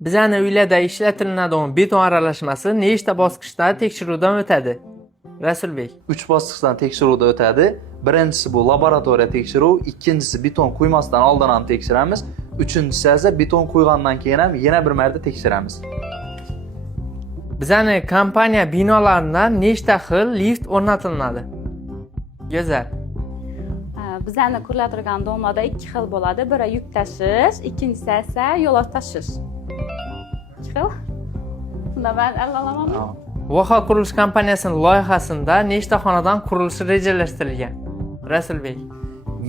Bizani uylarda ishlatiladigan beton aralashmasi nechta bosqichda tekshiruvdan o'tadi? Rasulbek. 3 bosqichdan tekshiruvda o'tadi. Birinchisi bu laboratoriya tekshiruv, ikkinchisi beton quymasdan oldin ham tekshiramiz, uchinchisi esa beton quygandan keyin ham yana bir marta tekshiramiz. Bizani kompaniya binolarida nechta xil lift o'rnatiladi? Go'zal. Bizani qurilayotgan domlarda 2 xil bo'ladi. Biri yuk tashish, ikkinchisi esa yo'lak tashish. 2 xil. Bunda men allalamanmi? Voha qurilish kompaniyasining loyihasida nechta xonadon qurilishi rejalashtirilgan? Rasulbek.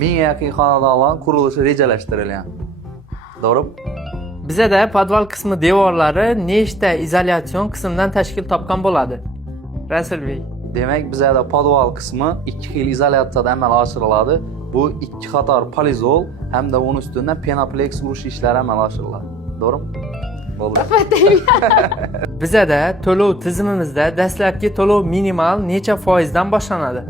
1000 ga yaqin xonadonlar qurilishi rejalashtirilgan. To'g'ri? Bizada podval qismi devorlari nechta izolyatsion qismdan tashkil topgan bo'ladi? Rasulbek. Demak, bizda podval qismi 2 xil izolyatsiyada amalga oshiriladi. Bu 2 qator polizol hamda uning ustidan penoplex urish ishlari amalga oshiriladi. To'g'rimi? Bo'ldi. Bizada to'lov tizimimizda dastlabki to'lov minimal necha foizdan boshlanadi?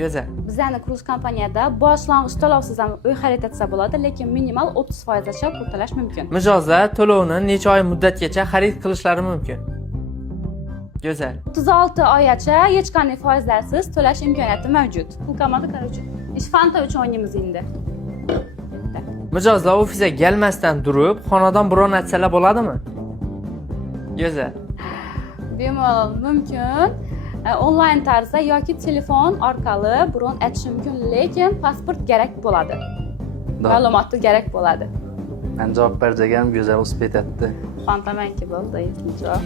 Go'zal. Bizani qurilish kompaniyada boshlang'ich to'lovsiz ham uy xarid etsa bo'ladi, lekin minimal 30% gacha pul to'lash mumkin. Mijozlar to'lovni necha oy muddatgacha xarid qilishlari mumkin? Go'zal. 36 oygacha hech qanday foizlarsiz to'lash imkoniyati mavjud. Pul qolmadi, короче. Ish fanta uchun o'ynaymiz endi. Mijozlar ofisga kelmasdan turib, xonadon bron etsalar bo'ladimi? Go'zal. Bemalol mumkin. Onlayn tarzda yoki telefon orqali bron etish mumkin, lekin pasport kerak bo'ladi. Ma'lumotlar kerak bo'ladi. Men javob berjagam go'zal uspet etdi. Fantamanki bo'ldi, javob.